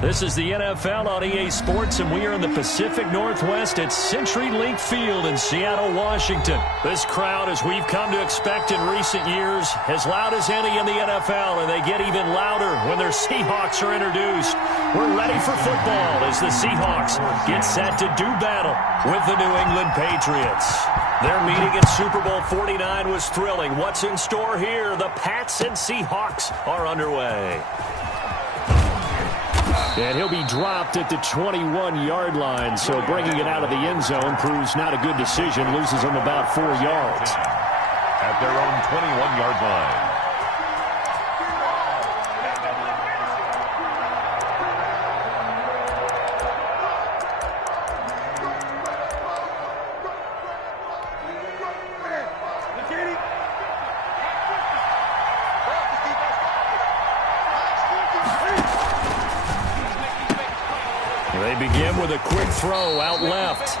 This is the NFL on EA Sports, and we are in the Pacific Northwest at CenturyLink Field in Seattle, Washington. This crowd, as we've come to expect in recent years, as loud as any in the NFL, and they get even louder when their Seahawks are introduced. We're ready for football as the Seahawks get set to do battle with the New England Patriots. Their meeting at Super Bowl 49 was thrilling. What's in store here? The Pats and Seahawks are underway. And he'll be dropped at the 21-yard line, so bringing it out of the end zone proves not a good decision, loses them about 4 yards. At their own 21-yard line. They begin with a quick throw out left.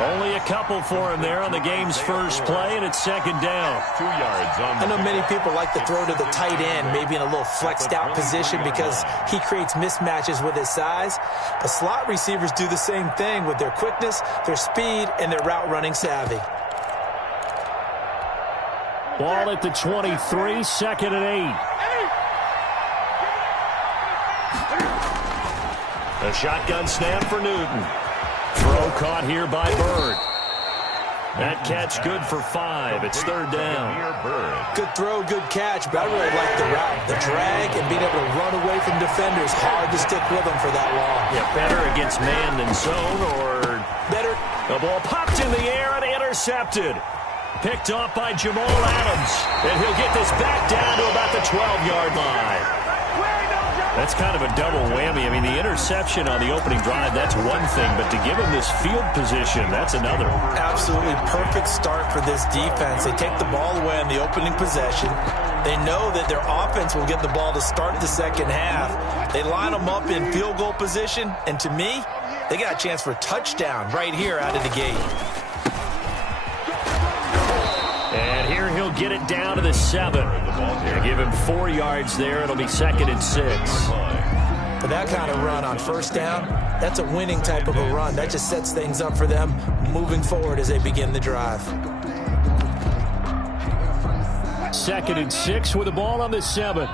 Only a couple for him there on the game's first play, and it's second down. 2 yards on. I know many people like to throw to the tight end, maybe in a little flexed out position because he creates mismatches with his size. But slot receivers do the same thing with their quickness, their speed, and their route running savvy. Ball at the 23, second and 8. A shotgun snap for Newton. Throw caught here by Bird. That catch good for 5. It's third down. Good throw, good catch, but I really like the route. The drag and being able to run away from defenders. Hard to stick with them for that long. Yeah, better against man than zone, or better. The ball popped in the air and intercepted. Picked off by Jamal Adams. And he'll get this back down to about the 12-yard line. That's kind of a double whammy. I mean, the interception on the opening drive, that's one thing, but to give him this field position, that's another. Absolutely perfect start for this defense. They take the ball away in the opening possession. They know that their offense will get the ball to start the second half. They line them up in field goal position, and to me, they got a chance for a touchdown right here out of the gate. And here he'll get it down to the 7. They give him 4 yards there. It'll be second and 6. For that kind of run on first down, that's a winning type of a run. That just sets things up for them moving forward as they begin the drive. Second and 6 with the ball on the 7.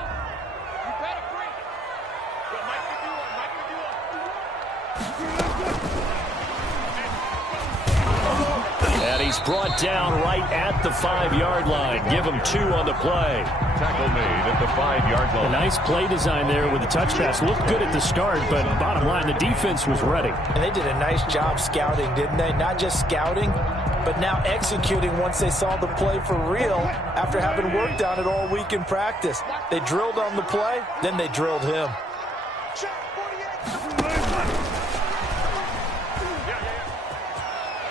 Brought down right at the 5-yard line. Give him 2 on the play. Tackle made at the 5-yard line. A nice play design there with the touch pass. Looked good at the start, but bottom line, the defense was ready. And they did a nice job scouting, didn't they? Not just scouting, but now executing once they saw the play for real after having worked on it all week in practice. They drilled on the play, then they drilled him.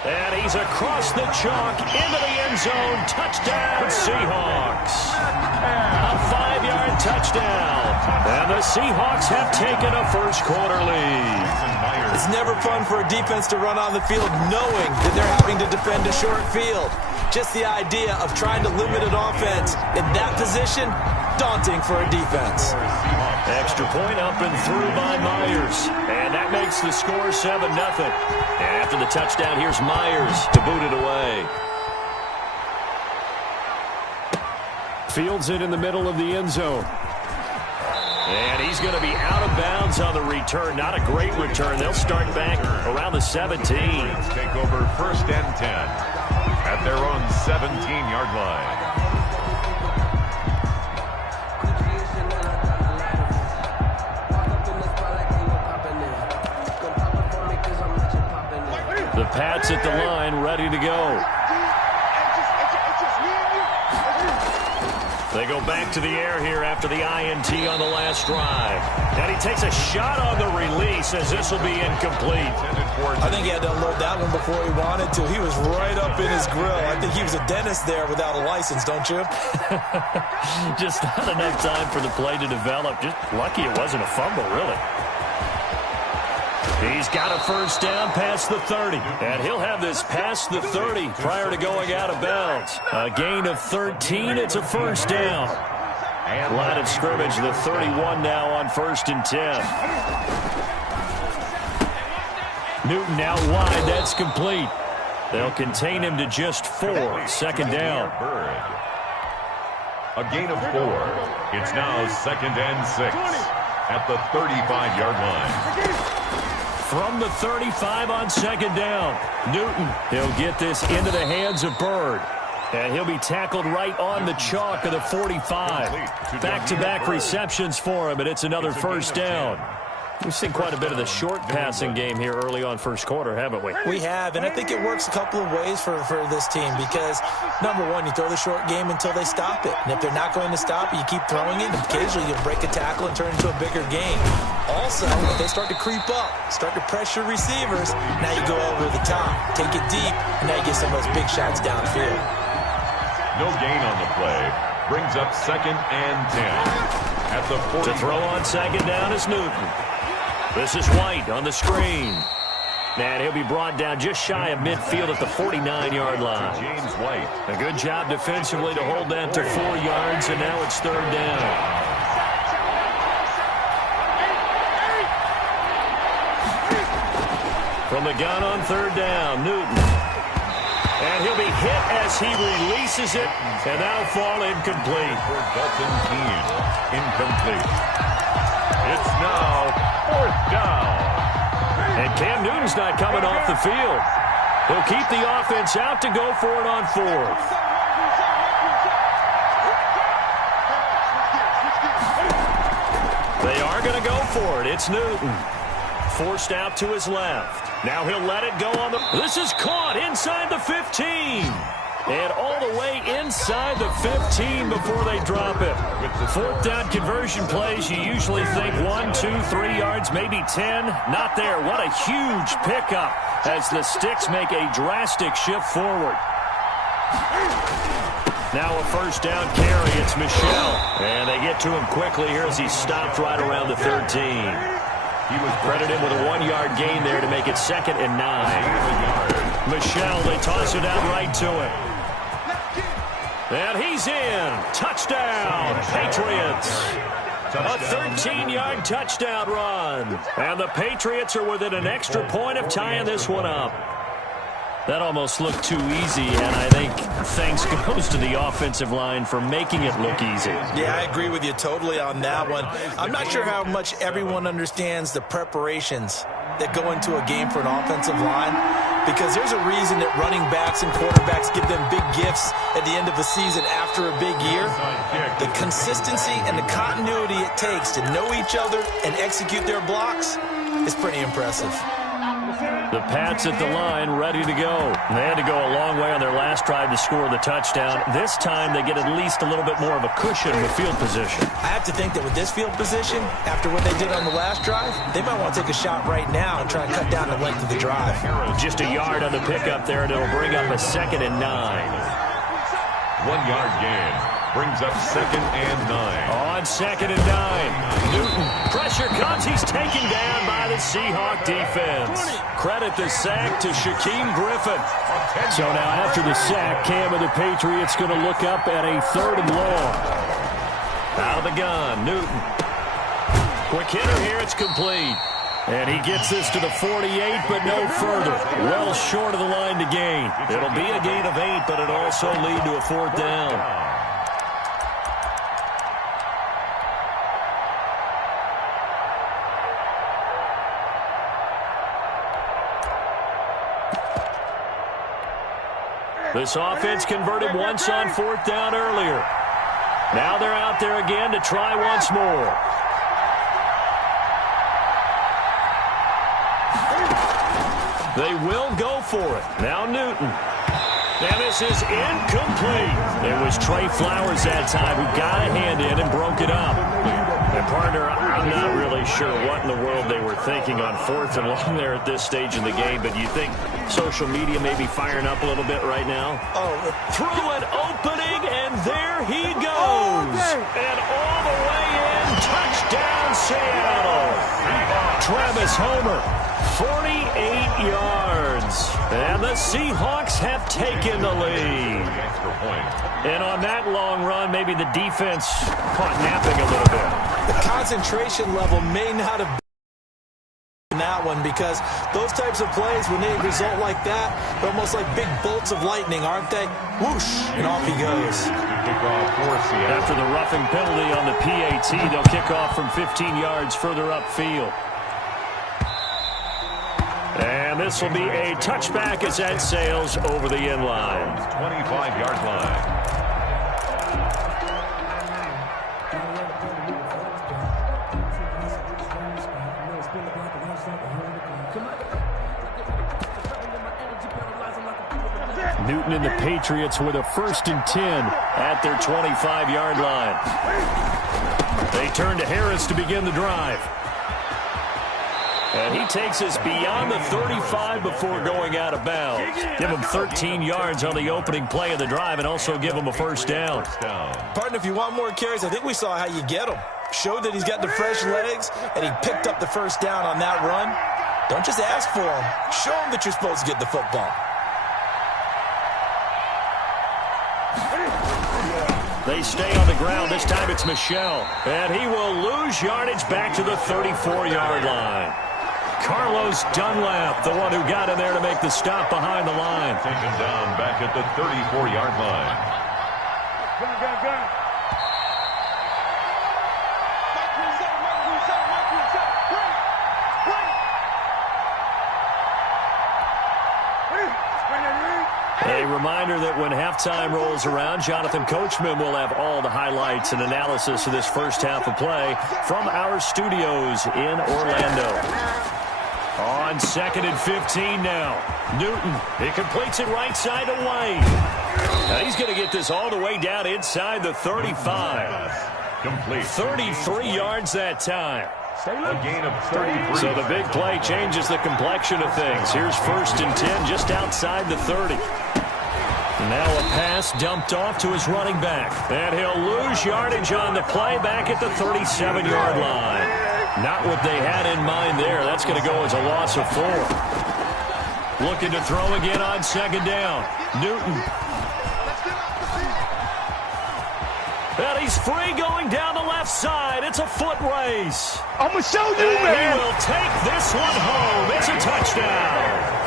And he's across the chalk into the end zone. Touchdown, Seahawks. A 5-yard touchdown. And the Seahawks have taken a first-quarter lead. It's never fun for a defense to run on the field knowing that they're having to defend a short field. Just the idea of trying to limit an offense in that position, daunting for a defense. Extra point up and through by Myers. And that makes the score 7-0. And after the touchdown, here's Myers to boot it away. Fields it in the middle of the end zone. And he's going to be out of bounds on the return. Not a great return. They'll start back around the 17. Take over first and 10 at their own 17-yard line. The Pats at the line, ready to go. They go back to the air here after the INT on the last drive. And he takes a shot on the release as this will be incomplete. I think he had to unload that one before he wanted to. He was right up in his grill. I think he was a dentist there without a license, don't you? Just not enough time for the play to develop. Just lucky it wasn't a fumble, really. He's got a first down past the 30. And he'll have this past the 30 prior to going out of bounds. A gain of 13. It's a first down. Line of scrimmage, the 31 now on 1st and 10. Newton out wide. That's complete. They'll contain him to just 4. 2nd down. A gain of 4. It's now 2nd and 6 at the 35-yard line. From the 35 on 2nd down, Newton, he'll get this into the hands of Bird. And he'll be tackled right on the chalk of the 45. Back-to-back receptions for him, and it's another 1st down. We've seen quite a bit of the short passing game here early on 1st quarter, haven't we? We have, and I think it works a couple of ways for this team because, number one, you throw the short game until they stop it. And if they're not going to stop it, you keep throwing it, and occasionally you'll break a tackle and turn it into a bigger game. Also, if they start to creep up, start to pressure receivers, now you go over the top, take it deep, and now you get some of those big shots downfield. No gain on the play. Brings up 2nd and 10 at the 40. To throw on 2nd down is Newton. This is White on the screen. And he'll be brought down just shy of midfield at the 49-yard line. James White. A good job defensively to hold that to 4 yards, and now it's 3rd down. From the gun on 3rd down, Newton. And he'll be hit as he releases it, and that'll fall incomplete. For Dalton, incomplete. It's now 4th down. And Cam Newton's not coming off the field. He'll keep the offense out to go for it on 4th. They are going to go for it. It's Newton. Forced out to his left. Now he'll let it go on the... This is caught inside the 15. And all the way inside the 15 before they drop it. With the 4th down conversion plays, you usually think 1, 2, 3 yards, maybe 10. Not there. What a huge pickup as the Sticks make a drastic shift forward. Now a 1st down carry. It's Michel. And they get to him quickly here as he stopped right around the 13. He was credited with a 1-yard gain there to make it 2nd and 9. Michel, they toss it out right to him. And he's in. Touchdown, Patriots. A 13-yard touchdown run. And the Patriots are within an extra point of tying this one up. That almost looked too easy, and I think thanks goes to the offensive line for making it look easy. Yeah, I agree with you totally on that one. I'm not sure how much everyone understands the preparations that go into a game for an offensive line, because there's a reason that running backs and quarterbacks give them big gifts at the end of a season after a big year. The consistency and the continuity it takes to know each other and execute their blocks is pretty impressive. The Pats at the line, ready to go. They had to go a long way on their last drive to score the touchdown. This time they get at least a little bit more of a cushion with field position. I have to think that with this field position, after what they did on the last drive, they might want to take a shot right now and try and cut down the length of the drive. Just a yard on the pickup there, and it'll bring up a 2nd and 9. 1-yard gain. Brings up 2nd and 9. On 2nd and 9. Newton, pressure comes. He's taken down by the Seahawk defense. Credit the sack to Shaquem Griffin. So now after the sack, Cam and the Patriots going to look up at a 3rd and long. Out of the gun, Newton. Quick hitter here, it's complete. And he gets this to the 48, but no further. Well short of the line to gain. It'll be a gain of 8, but it'll also lead to a 4th down. This offense converted once on 4th down earlier. Now they're out there again to try once more. They will go for it. Now Newton. And this is incomplete. It was Trey Flowers that time who got a hand in and broke it up. And partner, I'm not really sure what in the world they were thinking on 4th and long there at this stage in the game, but you think social media may be firing up a little bit right now? Oh, through an opening, and there he goes. And all the way in, touchdown Seattle. Travis Homer 48 yards. And the Seahawks have taken the lead. And on that long run, maybe the defense caught napping a little bit. The concentration level may not have been in that one, because those types of plays, when they result like that, they're almost like big bolts of lightning, aren't they? Whoosh, and off he goes. After the roughing penalty on the PAT, they'll kick off from 15 yards further upfield. And this will be a touchback as that sails over the end line. 25-yard line. Newton and the Patriots with a 1st and 10 at their 25-yard line. They turn to Harris to begin the drive. And he takes us beyond the 35 before going out of bounds. Give him 13 yards on the opening play of the drive and also give him a 1st down. Partner, if you want more carries, I think we saw how you get him. Showed that he's got the fresh legs, and he picked up the 1st down on that run. Don't just ask for him. Show him that you're supposed to get the football. They stay on the ground. This time it's Michel. And he will lose yardage back to the 34-yard line. Carlos Dunlap, the one who got in there to make the stop behind the line. Taken down back at the 34-yard line. A reminder that when halftime rolls around, Jonathan Coachman will have all the highlights and analysis of this first half of play from our studios in Orlando. On 2nd and 15 now. Newton, he completes it right side to White. Now he's going to get this all the way down inside the 35. Complete. 33 yards that time. A gain of 33. So the big play changes the complexion of things. Here's 1st and 10 just outside the 30. And now a pass dumped off to his running back. And he'll lose yardage on the play back at the 37-yard line. Not what they had in mind there. That's going to go as a loss of 4. Looking to throw again on 2nd down. Newton. And he's free going down the left side. It's a foot race. I'm going to show you, and man. He will take this one home. It's a touchdown.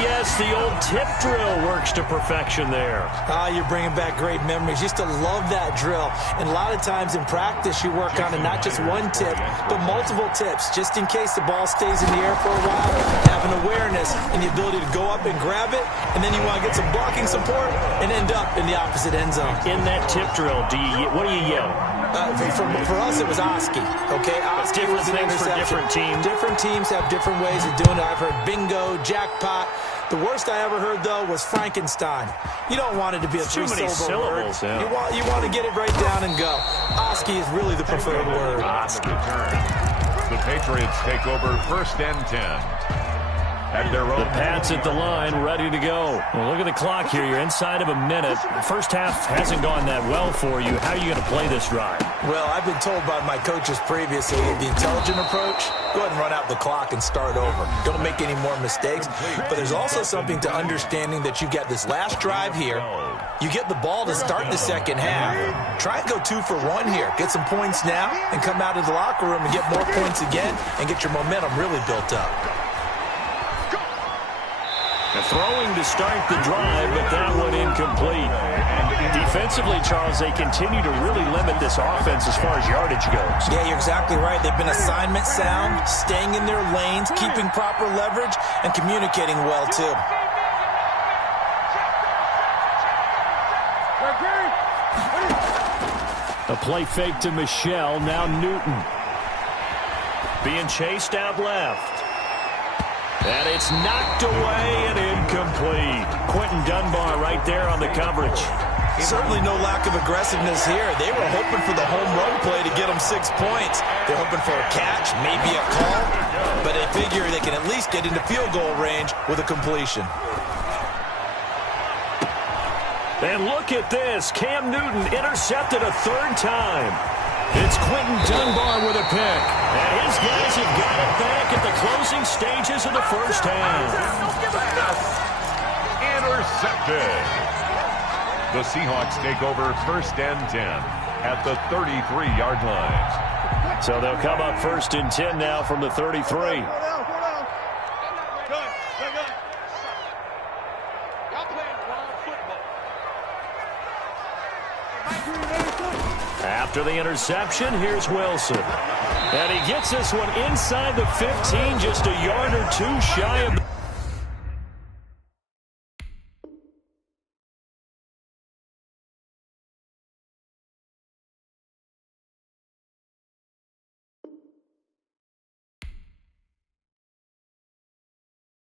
Yes, the old tip drill works to perfection there. You're bringing back great memories. Used to love that drill. And a lot of times in practice, you work on it, not just one tip, but multiple tips, just in case the ball stays in the air for a while. Have an awareness and the ability to go up and grab it, and then you want to get some blocking support and end up in the opposite end zone. In that tip drill, what do you yell? For us, it was Oski. Okay, Oski was an things for different teams. Different teams have different ways of doing it. I've heard bingo, jackpot. The worst I ever heard, though, was Frankenstein. You don't want it to be a three-syllable word. Yeah. You want to get it right down and go. Oski is really the preferred word. Oski return. The Patriots take over 1st and 10. At their own. The Pats at the line, ready to go. Well, look at the clock here. You're inside of a minute. The first half hasn't gone that well for you. How are you going to play this drive? Well, I've been told by my coaches previously, the intelligent approach, go ahead and run out the clock and start over. Don't make any more mistakes. But there's also something to understanding that you get this last drive here. You get the ball to start the second half. Try and go 2 for 1 here. Get some points now and come out of the locker room and get more points again and get your momentum really built up. Throwing to start the drive, but that one incomplete. Defensively, Charles, they continue to really limit this offense as far as yardage goes. Yeah, you're exactly right. They've been assignment sound, staying in their lanes, keeping proper leverage, and communicating well, too. A play fake to Michel, now Newton. Being chased out left. And it's knocked away and incomplete. Quentin Dunbar right there on the coverage. Certainly no lack of aggressiveness here. They were hoping for the home run play to get them 6 points. They're hoping for a catch, maybe a call, but they figure they can at least get into field goal range with a completion. And look at this. Cam Newton intercepted a 3rd time. It's Quentin Dunbar with a pick. And his guys have got it back at the closing stages of the first half. Intercepted. The Seahawks take over 1st and 10 at the 33-yard line. So they'll come up 1st and 10 now from the 33. After the interception, here's Wilson. And he gets this one inside the 15, just a yard or two shy of the